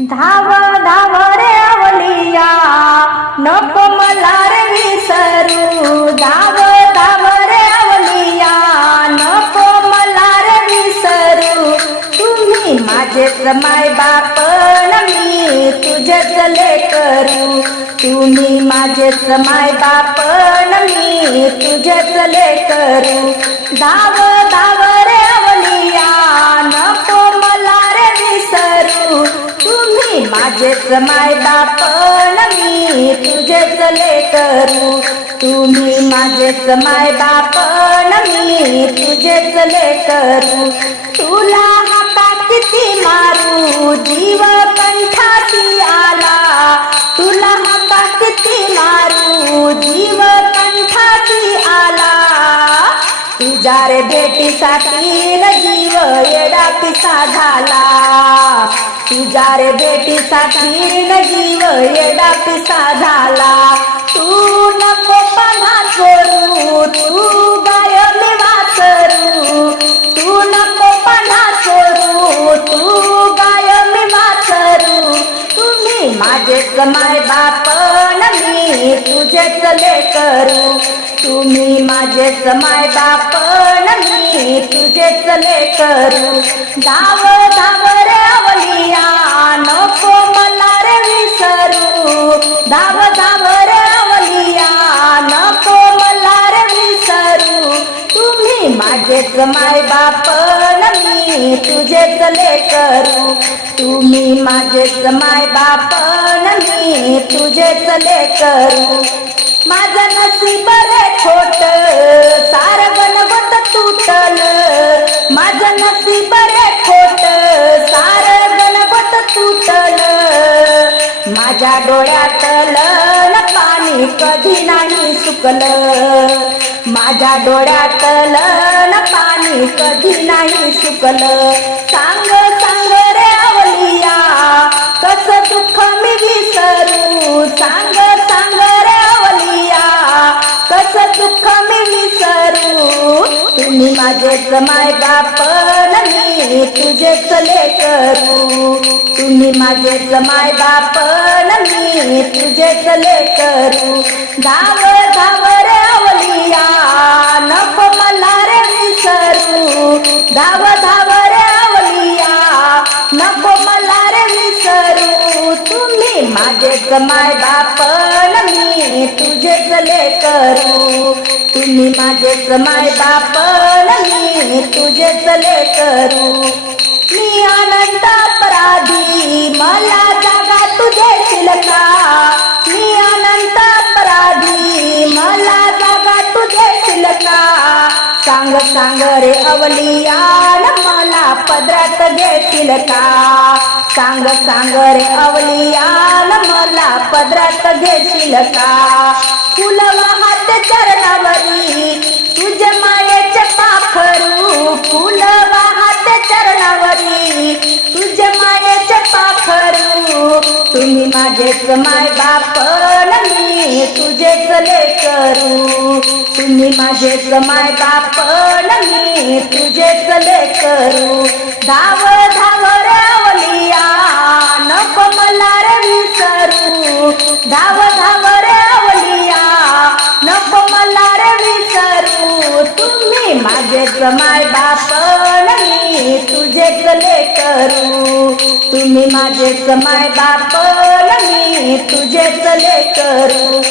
धाव धाव रे अवलिया नको मला रे विसरू. धाव धाव रे अवलिया नको मला रे विसरू. तुम्ही माझेच माय बापण मी तुझेच लेकरू. तुम्ही माझेच माय बाप मी तुझेच लेकरू. धाव धाव माझेच माय बाप मी तुझेच लेकरू. तुम्ही माझेच माय बाप मी तुझेच लेकरू. तुला हाता किती मारू जीव कंठाती आला. तुला हाता किती मारू जीव कंठाती आला. तुझ्या रे भेटीसाठी जीव येडा पिसा झाला. तुझ्या रे भेटीसाठी तीर्ण जीव येडा पिसा झाला तू नको पन्हा सोडू तू गायब मी वासरू तू नको पन्हा सोडू तू गायब मी वासरू तुम्ही माझेच माय बापण मी तुझेच लेकरू. तुम्ही माझेच माय बापण मी तुझेच लेकरू. धाव धाव रे अवलिया नको मला रे विसरू. धाव धाव रे अवलिया नको मला रे विसरू. तुम्ही माझेच माय बाप मी तुझेच लेकरू. तुम्ही माझेच माय बाप मी तुझेच लेकरू. माझं नशीब रे खोट सार बनवत तुटल. माझं नशीब रे माझ्या डोळ्यातलं पाणी कधी नाही सुकलं. माझ्या डोळ्यातलं पाणी कधी नाही सुकलं. सांग सांग रे आवलिया कस दुःख मी विसरू? सांग मी माझेच माय बापन मी तुझेच लेकरू तुम्ही माझेच माय बापन मी तुझेच लेकरू धाव धाव रे अवलिया नको मला रे विसरू. धाव धाव रे अवलिया नको मला रे विसरू. तुम्ही माझेच माय बापन मी तुझेच लेकरू तुम्ही माझेच माय बापन मी तुझेच लेकरू मी आनंद अपराधी मला जागा तुझे शिलका. मी आनंद अपराधी मला जागा तुझे शिलका. सांग सांग रे अवलियान मला परत घेतील का? सांग सांग रे अवलियान मला पदरात घेतील का? फुल वाहत चरणावरी तुझ्या मायेचे पाखरू. फुल वाहत चरणावरी तुझ्या मायेचे पाखरू. तुम्ही माझेच माय बाप मी तुझेच लेकरू. तुम्ही माझेच माय बापण मी तुझे चले करू. धाव धाव रे अवलिया नको मला रे विसरू. धाव धाव रे अवलिया नको मला रे विसरू. तुम्ही माझेच माय बापण मी तुजेतलें करू. तुम्ही माझेच माय बापण मी तुझे चले करू.